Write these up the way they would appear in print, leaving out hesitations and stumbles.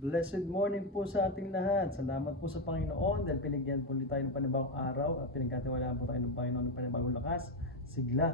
Blessed morning po sa ating lahat. Salamat po sa Panginoon dahil pinigyan po tayo ng panibagong araw at pinagkatiwalaan po tayo ng Panginoon ng panibagong lakas, sigla.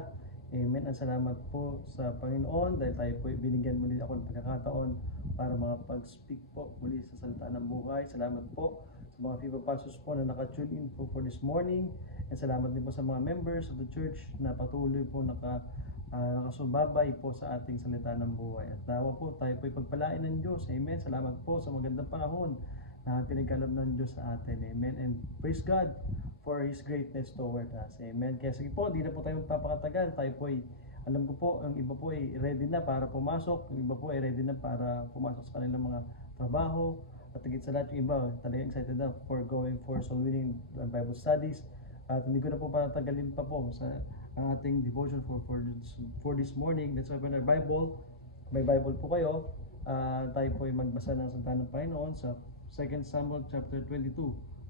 Amen. At salamat po sa Panginoon dahil tayo po binigyan muli ako ng pagkakataon para makapag-speak po muli sa salita ng buhay. Salamat po sa mga people pastors po na naka-tune in po for this morning. And salamat din po sa mga members of the church na patuloy po nakasubabay po sa ating salita ng buhay. At nawa po tayo po ipagpalain ng Diyos. Amen. Salamat po sa magandang panahon na pinagkaloob ng Diyos sa atin. Amen. And praise God for His greatness toward us. Amen. Kaya sige po, di na po tayo magpapakatagal. Tayo po ay, alam ko po, ang iba po ay ready na para pumasok. Ang iba po ay ready na para pumasok sa kanilang mga trabaho. At higit sa lahat, yung iba talagang excited na for going for soul winning Bible studies. At hindi ko na po patagalin pa po sa ang ating devotion for this morning. Let's open our Bible. May Bible po kayo. Tayo po ay magbasa ng salita ng Panginoon sa 2 Samuel chapter 22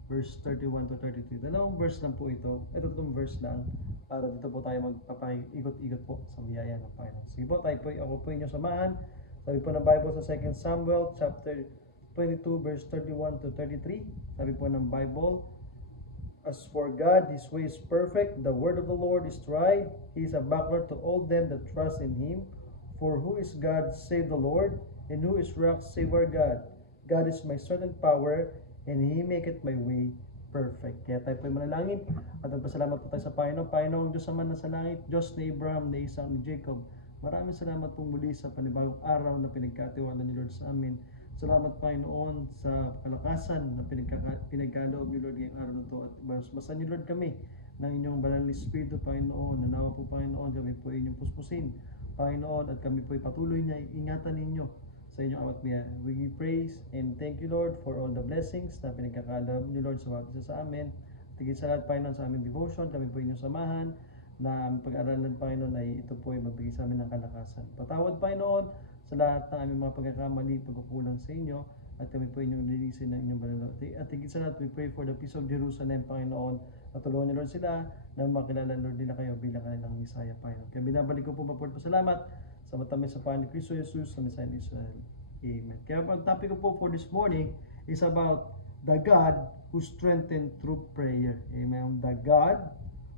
verse 31 to 33. Dalawang verse lang po ito. Ito itong verse lang para dito po tayo magpapaikot-ikot po sa biyaya ng Panginoon. Sige po, ako po inyong samahan. Sabi po ng Bible sa 2 Samuel chapter 22 verse 31 to 33. Sabi po ng Bible, as for God, His way is perfect. The word of the Lord is tried. He is a buckler to all them that trust in Him. For who is God save the Lord? And who is rock save our God? God is my certain power, and He maketh my way perfect. Kaya tayo po manalangin at nagpasalamat po tayo sa Panginoon. Panginoon, Diyos naman na sa langit, Diyos ni Abraham, ni Isaac, ni Jacob. Maraming salamat po muli sa panibagong araw na pinagkatiwala ni Lord sa amin. Salamat Panginoon sa kalakasan na pinagkaloob ni Lord ngayong araw na ito. At basahan niyo Lord kami ng inyong banal na Espiritu Panginoon. Nanawa po Panginoon, kami po inyong puspusin Panginoon at kami po patuloy na ingatan ninyo sa inyong awat biya. We praise and thank you Lord for all the blessings na pinagkakaloob niyo Lord sa bawat isa sa amin. Tigil sa lahat Panginoon sa aming devotion, kami po inyong samahan na ang pag-aralan Panginoon ay ito po ay magbigay sa amin ng kalakasan. Patawad Panginoon sa lahat ng aming mga pagkakamali, pagkukulang sa inyo, at kami po inyong linisin ng inyong banal. At higit sa lahat, we pray for the peace of Jerusalem, Panginoon, at tulungan niyo Lord sila na makilala Lord nila kayo bilang kanilang Misaya, Panginoon. Kaya binabalik ko po pasalamat sa matamis sa Panginoon Kristo Jesus sa Misaya ni Israel. Amen. Kaya ang topic ko po for this morning is about the God who strengthened through prayer. Amen. The God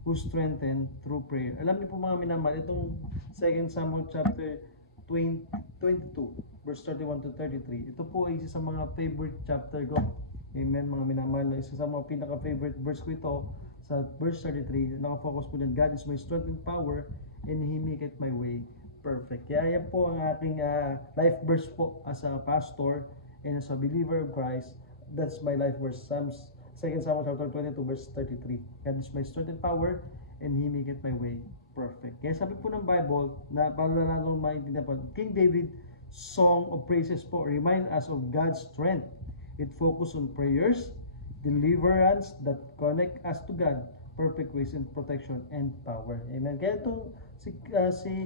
who strengthened through prayer. Alam niyo po mga minamahal, itong 2 Samuel chapter 22 verse 31 to 33. Ito po ay isa sa mga favorite chapter ko. Amen mga minamahal. Isa sa mga pinaka-favorite verse ko ito sa verse 33. Naka-focus po din, God is my strength and power and He maketh my way perfect. Kaya yan po ang aking life verse po as a pastor and as a believer of Christ. That's my life verse. 2 Samuel chapter 22 verse 33. God is my strength and power and He maketh my way perfect. Kaya sabi po ng Bible na para natin maintindihan po, King David Song of Praises po remind us of God's strength. It focus on prayers, deliverance that connect us to God, perfect ways in protection and power. Amen. Kaya itong si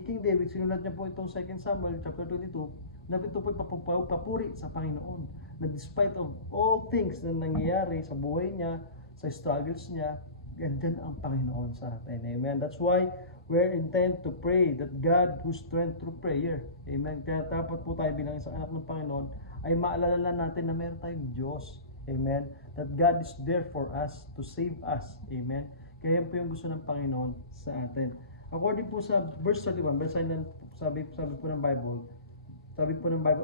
King David, sinulat niya po itong 2 Samuel chapter 22 na ito po papuri sa Panginoon na despite of all things na nangyayari sa buhay niya, sa struggles niya, ganyan ang Panginoon sa atin. Amen. That's why we're intent to pray that God who strength through prayer. Amen. Kaya dapat po tayo bilang isang anak ng Panginoon ay maalala natin na meron tayong Diyos. Amen. That God is there for us to save us. Amen. Kaya yan po yung gusto ng Panginoon sa atin. According po sa verse 31, sabi po ng Bible,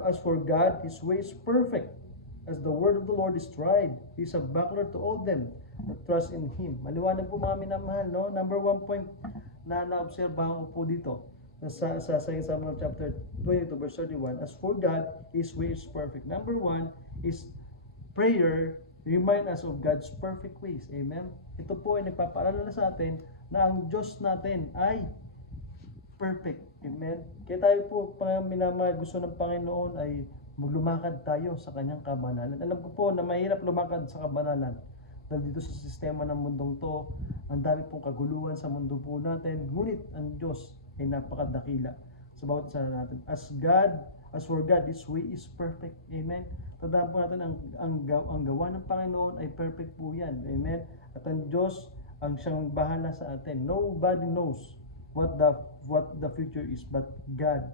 as for God, His way is perfect, as the word of the Lord is tried. He is a buckler to all them that trust in Him. Maliwanag po mga minamahal, no? Number 1 point na naobserbahan ko po dito sa 2 Samuel chapter 22 verse 31. As for God, His way is perfect. Number 1 is prayer remind us of God's perfect ways. Amen? Ito po ay nagpapaalala sa atin na ang Diyos natin ay perfect. Amen? Kaya tayo po, minamahal, gusto ng Panginoon ay lumakad tayo sa kanyang kabanalan. Alam ko po na mahirap lumakad sa kabanalan dahil dito sa sistema ng mundong to, ang dami pong kaguluhan sa mundo po natin. Ngunit ang Diyos ay napakadakila sa bawat isa natin. As for God, His way is perfect. Amen? Tandaan po natin, ang gawa ng Panginoon ay perfect po yan. Amen? At ang Diyos ang siyang bahala sa atin. Nobody knows what the future is but God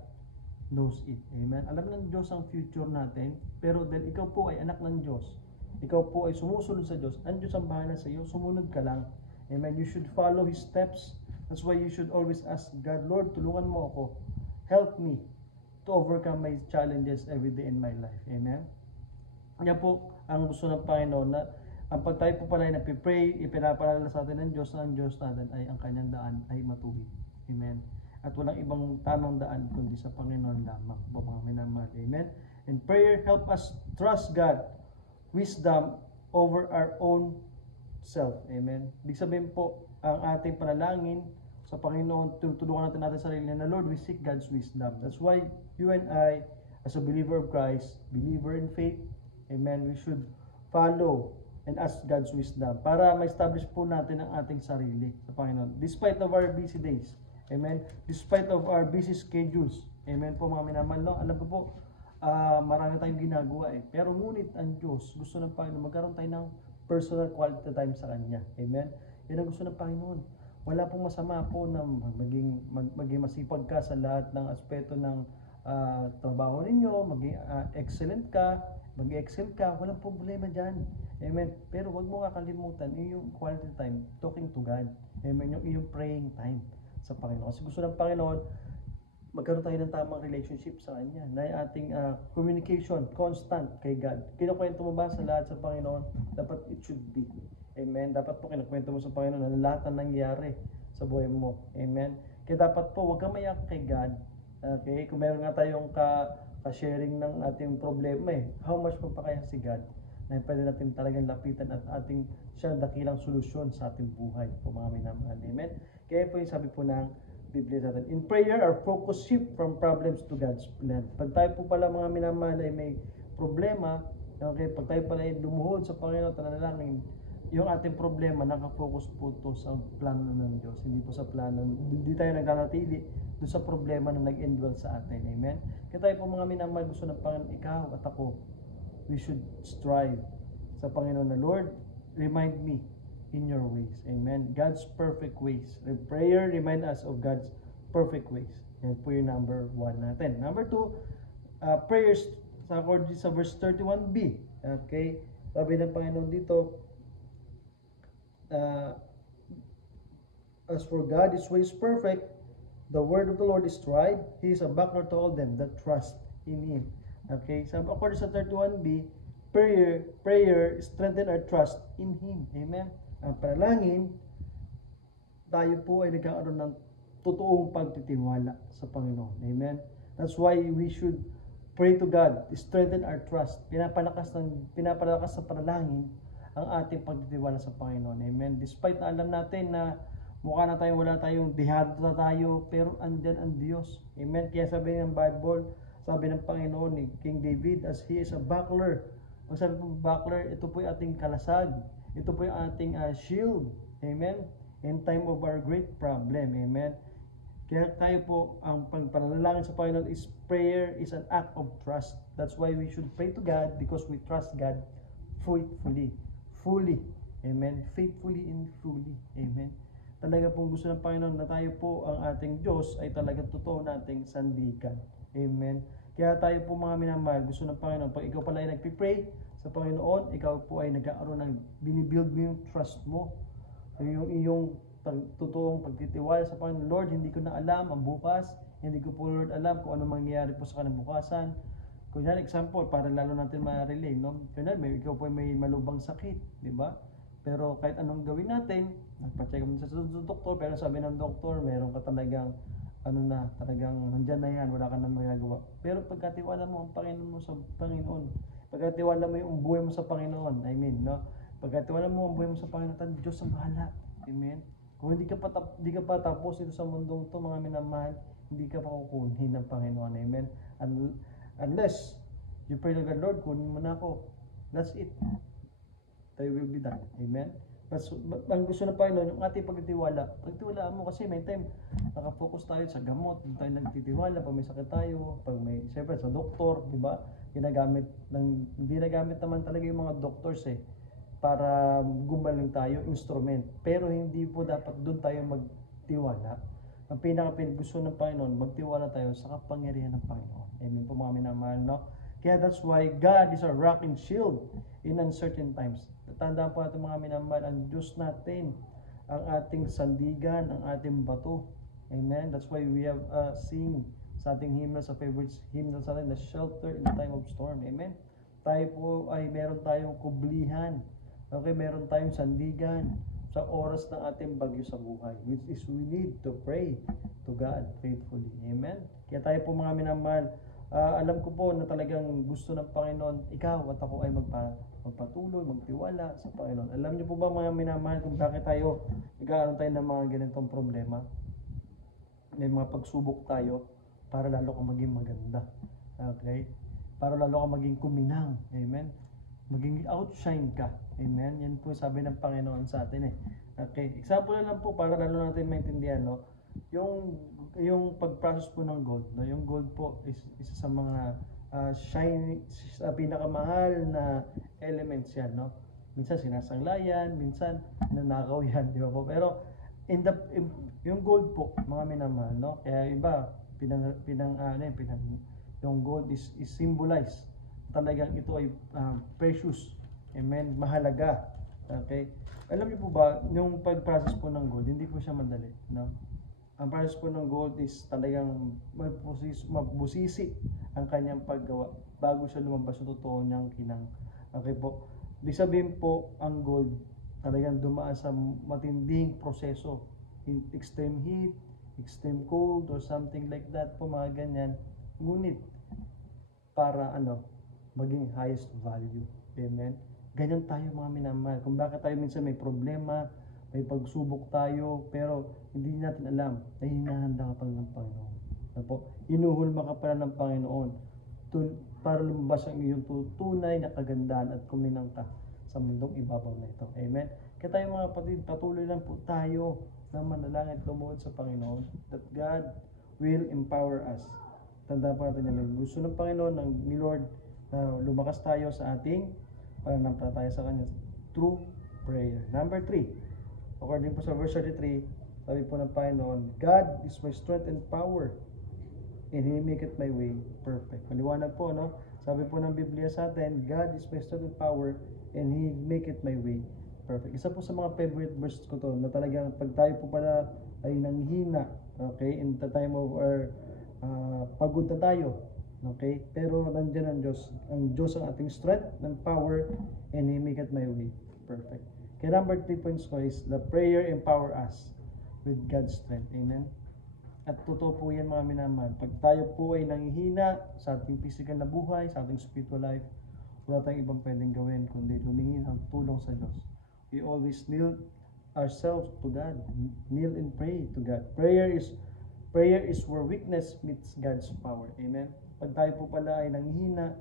knows it. Amen. Alam ng Diyos ang future natin, pero dahil ikaw po ay anak ng Diyos, ikaw po ay sumusunod sa Diyos, ang Diyos ang bahala sa iyo, sumunod ka lang. Amen. You should follow His steps. That's why you should always ask God, Lord, tulungan mo ako. Help me to overcome my challenges every day in my life. Amen. Kaya po, ang gusto ng Panginoon na ang pag tayo po pala ay napipray, ipinapalala sa atin ng Diyos na ang Diyos natin ay ang kanyang daan ay matuwid. Amen. At walang ibang tamang daan kundi sa Panginoon lamang, mga minamahal. Amen. And prayer help us trust God, wisdom over our own self. Amen. Ibig sabihin po, ang ating panalangin sa Panginoon, tutulungan natin sarili na, Lord, we seek God's wisdom. That's why you and I, as a believer of Christ, believer in faith, amen, we should follow and ask God's wisdom para ma-establish po natin ang ating sarili sa Panginoon. Despite of our busy days, amen, despite of our busy schedules, amen po mga minamahal, no? Alam ko po, marami tayong ginagawa pero ngunit ang Diyos, gusto ng Panginoon, magkaroon tayo ng personal quality time sa Kanya, amen. Yan ang gusto ng Panginoon. Wala pong masama po na maging masipag ka sa lahat ng aspeto ng trabaho ninyo, maging excellent ka, mag-excel ka, walang problema dyan. Amen. Pero wag mo kakalimutan yung quality time, talking to God. Amen. Yung praying time sa Panginoon. Kasi gusto ng Panginoon, magkaroon tayo ng tamang relationship sa Kanya. Na yung ating communication, constant kay God. Kinukwento mo ba sa lahat sa Panginoon? Dapat it should be. Amen. Dapat po kinukwento mo sa Panginoon na lahat na nangyari sa buhay mo. Amen. Kaya dapat po, huwag kang mayak kay God. Okay? Kung meron nga tayong ka-sharing ng ating problema how much pa kaya si God na pwede natin talagang lapitan at ating siya dakilang solusyon sa ating buhay po mga minamahal. Amen. Kaya po yung sabi po ng Biblia sa atin, in prayer our focus shift from problems to God's plan. Pag tayo po pala mga minamahal ay may problema, okay, pag tayo pala ay lumuhod sa Panginoon, tanalangin, yung ating problema nakafocus po ito sa plano ng Diyos, hindi po sa plano, hindi tayo naglalatili doon sa problema na nag-indwell sa atin. Amen. Kaya tayo po mga minamahal, gusto ng Panginoon, ikaw at ako, we should strive sa Panginoon na, Lord, remind me in your ways. Amen. God's perfect ways. The prayer remind us of God's perfect ways. Yan po yung number 1 natin. Number 2, prayers according sa verse 31b. Okay. Sabi ng Panginoon dito, as for God, His way is perfect. The word of the Lord is tried. He is a buckler to all them that trust in Him. Okay, so according sa 31b, prayer strengthen our trust in Him. Amen. Ang panalangin, tayo po ay nagkakaroon ng totoong pagtitiwala sa Panginoon. Amen. That's why we should pray to God, strengthen our trust. Pinapalakas sa panalangin ang ating pagtitiwala sa Panginoon. Amen. Despite na alam natin na mukha na tayo, wala tayong dehado na tayo, pero andyan ang Diyos. Amen. Kaya sabi ng Bible, sabi ng Panginoon ni King David, as He is a buckler. Ang sabi po buckler, ito po yung ating kalasag. Ito po yung ating shield. Amen. In time of our great problem. Amen. Kaya tayo po, ang panalangin sa Panginoon is prayer is an act of trust. That's why we should pray to God because we trust God faithfully. Fully. Amen. Faithfully and fully. Amen. Talaga pong gusto ng Panginoon na tayo po, ang ating Diyos ay talagang totoo nating sandigan. Amen. Kaya tayo po mga minamahal, gusto ng Panginoon, pag ikaw pala ay nagpipray sa Panginoon, ikaw po ay nagkakaroon ng binibuild mo yung trust mo. Yung iyong totoong pagtitiwala sa Panginoon. Lord, hindi ko na alam ang bukas. Hindi ko po, Lord, alam kung ano mangyayari po sa kinabukasan. Kunyari, example, para lalo natin ma-relay, no? Kunyari, ikaw po ay may malubang sakit, di ba? Pero kahit anong gawin natin, nagpa-check mo sa doktor, pero sabi ng doktor, meron ka talagang talagang nandyan na yan, wala ka nang magagawa. Pero pagkatiwala mo ang Panginoon mo sa Panginoon, pagkatiwala mo yung buhay mo sa Panginoon, no? Pagkatiwala mo ang buhay mo sa Panginoon, Diyos ang bahala. Amen. Kung hindi ka pa tapos dito sa mundong to, mga minamahal, hindi ka pa kukunin ng Panginoon. Amen. Unless you pray to God, Lord, kunin mo na ako. That's it. They will be done. Amen. But ang gusto na Panginoon, yung ating pagtitiwala mo kasi may time, nakafocus tayo sa gamot, hindi tayo nagtitiwala, pag may sakit tayo, pag may, siyempre sa doktor, di ba? Hindi nagamit naman talaga yung mga doctors para gumaling tayo, instrument. Pero hindi po dapat doon tayo magtiwala. ang gusto ng Panginoon, magtiwala tayo sa kapangyarihan ng Panginoon. Amen po mga minamahal, no? Kaya that's why God is our rock and shield in uncertain times. Tandaan po natin mga minamahal, ang Diyos natin, ang ating sandigan, ang ating bato. Amen? That's why we have sing sa ating hymnal, sa favorite hymnal sa atin, the shelter in the time of storm. Amen? Tayo po ay meron tayong kublihan. Okay, meron tayong sandigan sa oras ng ating bagyo sa buhay, which is we need to pray to God faithfully. Amen? Kaya tayo po mga minamahal, alam ko po na talagang gusto ng Panginoon, ikaw at ako ay magpatuloy, magtiwala sa Panginoon. Alam niyo po ba mga minamahal kung bakit tayo nagkakaroon tayo ng mga ganitong problema? May mga pagsubok tayo para lalo kang maging maganda. Okay? Para lalo kang maging kuminang. Amen? Maging outshine ka. Amen? Yan po sabi ng Panginoon sa atin eh. Okay. Example na lang po para lalo natin maintindihan, no? Yung pag-process po ng gold, no? Yung gold po is isa sa mga shiny, pinakamahal na elements yan, no? Minsan sinasanglayan, minsan nanakaw yan, di ba po? Pero yung gold po, mga minamahal, no? Kaya iba, yung gold is symbolized. Talagang ito ay precious. Amen? Mahalaga. Okay? Alam niyo po ba, yung pag-process po ng gold, hindi po siya madali. No? Ang process po ng gold is talagang mabusisi ang kanyang paggawa bago siya lumabas sa totoo niyang kinang. Okay po? Ibig sabihin po, ang gold talagang dumaan sa matinding proseso. In extreme heat, extreme cold, or something like that po, mga ganyan. Ngunit, para maging highest value. Amen? Ganyan tayo mga minamahal. Kung bakit tayo minsan may problema, may pagsubok tayo, pero hindi natin alam na hinahanda ka pala ng Panginoon. Inuhulma ka pala ng Panginoon para lumabas ang iyong tunay na kagandahan at kuminang ka sa mundong ibabaw na ito. Amen? Kaya tayo mga kapatid, patuloy lang po tayo na manalangin at lumuhod sa Panginoon that God will empower us. Tandaan po natin yan. Gusto ng Panginoon, ni Lord, na lumakas tayo sa ating pananampalataya sa Kanya through prayer. Number 3, according po sa verse 33, sabi po ng Panginoon, God is my strength and power, and He maketh my way perfect. Maliwanag po, no? Sabi po ng Biblia sa atin, God is my strength and power, and He maketh my way perfect. Isa po sa mga favorite verses ko to, na talagang pag tayo po pala ay nanghina, okay, in the time of our pagod na tayo, okay, pero nandiyan ang Diyos ang ating strength and power, and He maketh my way perfect. Kaya number 3 points ko is the prayer empower us with God's strength. Amen? At totoo po yan mga minamahal. Pag tayo po ay nanghihina sa ating physical na buhay, sa ating spiritual life, wala tayong ibang pwedeng gawin kundi humingi ng tulong sa Diyos. We always kneel ourselves to God. Kneel and pray to God. Prayer is where weakness meets God's power. Amen? Pag tayo po pala ay nanghihina,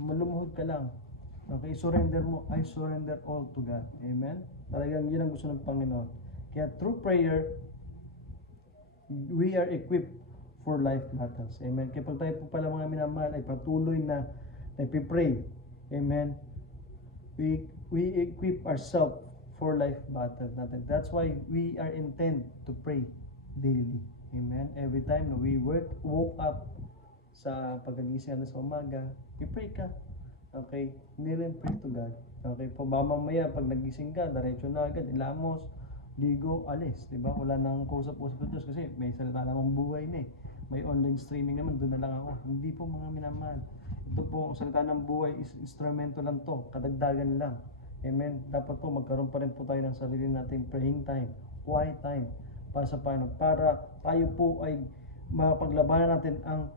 malumuhod ka lang. Okay, surrender mo. I surrender all to God. Amen? Talagang yun ang gusto ng Panginoon. Kaya through prayer, we are equipped for life battles. Amen? Kaya pag tayo po pala mga minamahal ay patuloy na nagpipray. Amen? We equip ourselves for life battles natin. That's why we are intent to pray daily. Amen? Every time na we woke up sa pagkagising na sa umaga, i-pray ka. Okay? Kneel and pray to God. Okay? Mamamaya, pag nagising ka, diretso na agad, ilamos, ligo, alis. Diba? Wala nang kausap-usap ng Diyos kasi may salita namang buhay na eh. May online streaming naman, doon na lang ako. Hindi po mga minamahal. Ito po, salita ng buhay is instrumento lang to, kadagdagan lang. Amen? Dapat po, magkaroon pa rin po tayo ng sarili nating praying time, quiet time, para sa Panginoon, para tayo po ay mapaglabanan natin ang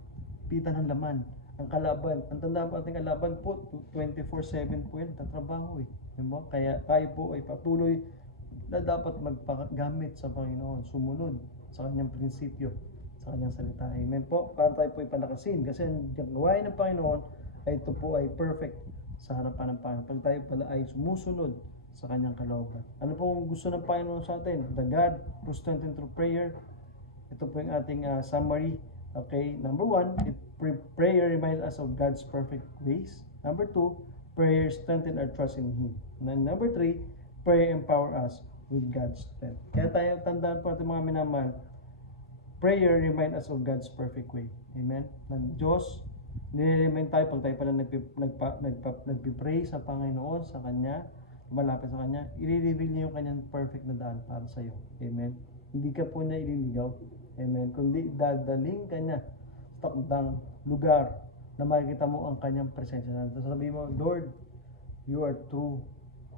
pitan ng laman, ang kalaban. Ang tandaan po ating kalaban po, 24/7 po yan, tatrabaho eh. Diba? Kaya tayo po ay patuloy na dapat magpagamit sa Panginoon, sumunod sa kanyang prinsipyo, sa kanyang salita. Amen po. Para tayo po ay panakasin. Kasi ang gawain ng Panginoon ay ito po ay perfect sa harapan ng Panginoon. Pag tayo pala ay sumusunod sa kanyang kalooban. Ano po ang gusto ng Panginoon sa atin? The God who strengthened through prayer. Ito po yung ating summary. Okay, number 1, prayer reminds us of God's perfect ways. Number 2, prayer strengthens our trust in Him. And number 3, prayer empower us with God's strength. Kaya tayo tandaan po natin mga minamahal, prayer remind us of God's perfect way. Amen? Ng Diyos, nire-remind tayo pag tayo pala nagpipray sa Panginoon, sa Kanya, malapit sa Kanya, i-reveal niya yung Kanyang perfect na daan para sa iyo. Amen? Hindi ka po niya ililigaw. Amen? Kundi dadaling ka niya sa takdang lugar na makikita mo ang Kanyang presensya. So sabihin mo, Lord, you are true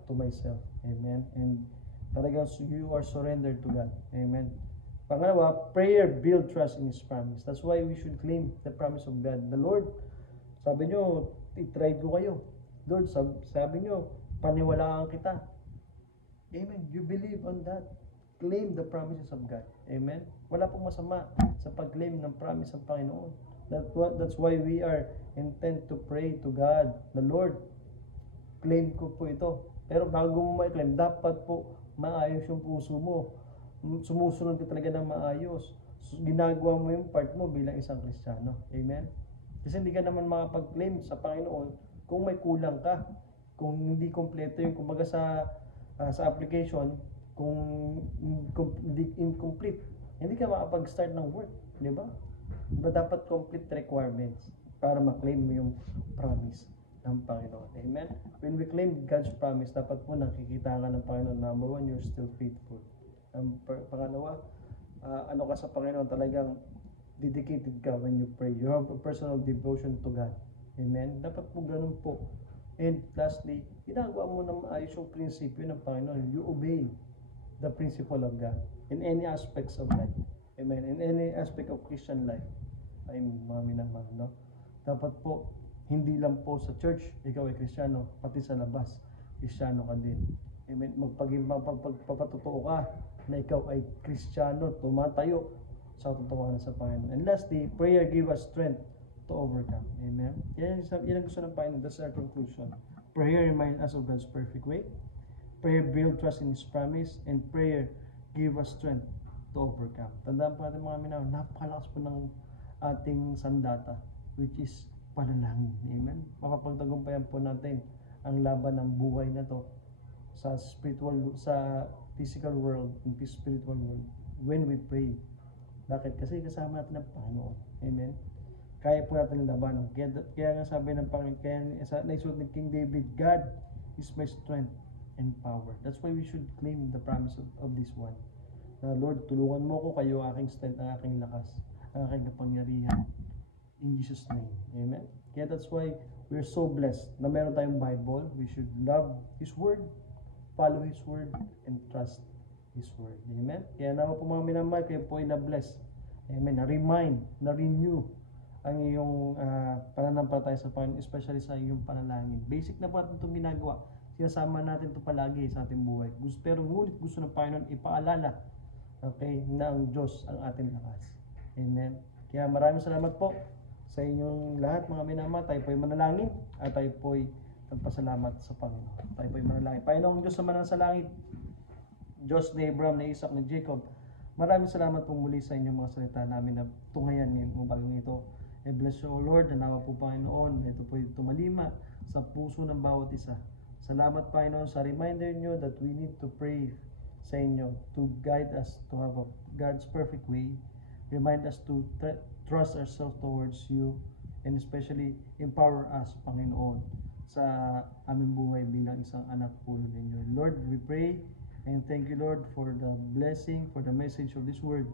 to myself. Amen? And talagang you are surrendered to God. Amen? Pangalawa, prayer build trust in His promise. That's why we should claim the promise of God. The Lord, sabi nyo, i-tried ko kayo. Lord, sabi nyo, paniwalaan kita. Amen. You believe on that. Claim the promises of God. Amen. Wala pong masama sa pag-claim ng promise ng Panginoon. That's why we are intent to pray to God. The Lord, claim ko po ito. Pero bago mo ma-claim, dapat po maayos yung puso mo. Sumusunod ka talaga ng maayos. Ginagawa mo yung part mo bilang isang Kristiyano. Amen? Kasi hindi ka naman makapag-claim sa Panginoon kung may kulang ka. Kung hindi kompleto yung kumbaga sa application, kung hindi incomplete, hindi ka makapag-start ng work. Di ba? Diba dapat complete requirements para ma-claim mo yung promise ng Panginoon. Amen? When we claim God's promise, dapat po nakikita ka ng Panginoon. Number one, you're still faithful. Pangalawa, ano ka sa Panginoon, talagang dedicated ka when you pray. You have a personal devotion to God. Amen? Dapat po ganun po. And lastly, ginagawa mo na maayos yung prinsipyo ng Panginoon. You obey the principle of God in any aspects of life. Amen? In any aspect of Christian life. Ay, mga minamahal, no? Dapat po, hindi lang po sa church, ikaw ay Kristiyano, pati sa labas, Kristiyano ka din. Amen? Magpapatotoo ka na ikaw ay Kristiyano, tumatayo sa totohanan sa Panginoon. And lastly, prayer give us strength to overcome. Amen? Yan ang gusto ng Panginoon. That's our conclusion. Prayer remind us of God's perfect way. Prayer build trust in His promise. And prayer give us strength to overcome. Tandaan po natin mga minamahal, napakalakas po ng ating sandata, which is panalangin. Amen? Mapapagtagumpayan po natin ang laban ng buhay na to sa physical world and spiritual world when we pray. Bakit? Kasi kasama natin ang Panginoon. Amen? Kaya po natin laban. Kaya nga sabi ng Panginoon, kaya naisulat ni King David, God is my strength and power. That's why we should claim the promise of this one. Na Lord, tulungan mo ko, kayo aking strength, ang aking lakas, ang aking kapangyarihan. In Jesus' name. Amen? Kaya that's why we're so blessed na meron tayong Bible. We should love His Word, follow His Word, and trust His Word. Amen? Kaya naman po mga minamahal, kayo po ay na-bless. Amen? Na-remind, na-renew ang iyong pananampalataya sa Panginoon, especially sa iyong panalangin. Basic na po natin itong ginagawa. Sinasama natin ito palagi sa ating buhay. Pero ngunit gusto ng Panginoon ipaalala, okay, na ang Diyos ang ating lakas. Amen? Kaya maraming salamat po sa inyong lahat mga minamahal. Tayo po ay manalangin at tayo po ay nagpasalamat sa Panginoon. Tayo po ay manalangin. Panginoong Diyos naman sa langit, Diyos ni Abraham, ni Isaac, ni Jacob, maraming salamat po muli sa inyong mga salita namin na tunghayan ngayong bagong ito. I bless you, O Lord, na nawa po Panginoon, ito po ay tumalima sa puso ng bawat isa. Salamat Panginoon sa reminder nyo that we need to pray sa inyo to guide us to have God's perfect way. Remind us to trust ourselves towards you and especially empower us, Panginoon, sa aming buhay bilang isang anak po ninyo. Lord, we pray and thank you, Lord, for the blessing, for the message of this word.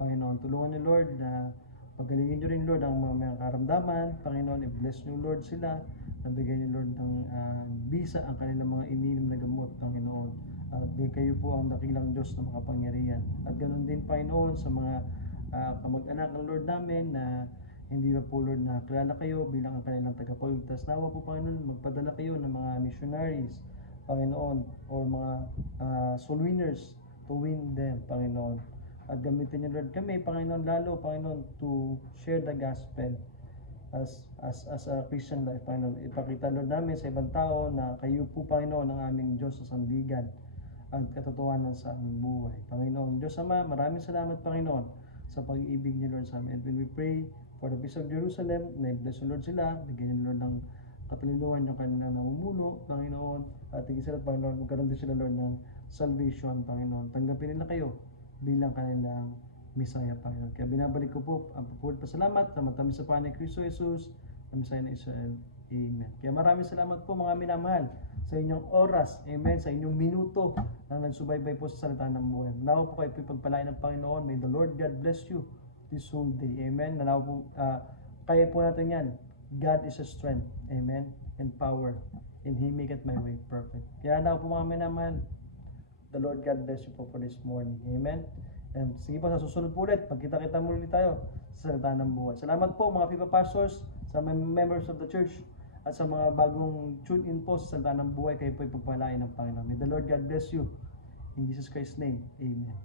Panginoon, tulungan niyo, Lord, na pagalingin niyo rin, Lord, ang mga karamdaman. Panginoon, i-bless niyo, Lord, sila. Nabigyan niyo, Lord, ng bisa ang kanilang mga ininom na gamot, Panginoon. At kayo po ang dakilang Diyos na makapangyarihan. At ganoon din, Panginoon, sa mga kamag-anak ng Lord namin na hindi ba po, Lord, na kilala kayo bilang ang kanilang tagapagligtas. Nawa po, Panginoon, magpadala kayo ng mga missionaries, Panginoon, or mga soul winners to win them, Panginoon. At gamitin niyo, Lord, kami, Panginoon, lalo, Panginoon, to share the gospel as a Christian life, Panginoon. Ipakita, Lord, namin sa ibang tao na kayo po, Panginoon, ang aming Diyos sa sandigan at katotohanan sa aming buhay. Panginoon, Diyos Ama, maraming salamat, Panginoon, sa pag-ibig niyo, Lord, sa amin. And when we pray for the peace of Jerusalem, na-bless you, Lord, sila, bigyan niyo, Lord, ng katalinuhan yung kanilang namumuno, Panginoon, at higit sila, Panginoon, magkaroon din sila, Lord, ng salvation, Panginoon. Tanggapin nila kayo bilang kanilang Messiah, Panginoon. Kaya binabalik ko po ang papuri pasalamat sa matamis sa Panginoon Kristo Jesus, na Messiah ng Israel. Amen. Kaya maraming salamat po mga minamahal sa inyong oras, amen, sa inyong minuto na nagsubaybay po sa salita ng buhay. Nanawa po kayo po pagpalain ng Panginoon. May the Lord God bless you this whole day. Amen. Nanawa po, kaya po natin yan. God is a strength, amen, and power, and He maketh my way perfect. Kaya nanawa po mga minamahal, the Lord God bless you po for this morning. Amen. And sige po, sa susunod po ulit, pagkita-kita muli tayo sa salita ng buhay. Salamat po mga FIFA pastors, sa mga members of the church, at sa mga bagong tune in po sa salita ng buhay. Kayo po ipagpalain ng Panginoon. May the Lord God bless you. In Jesus Christ's name, amen.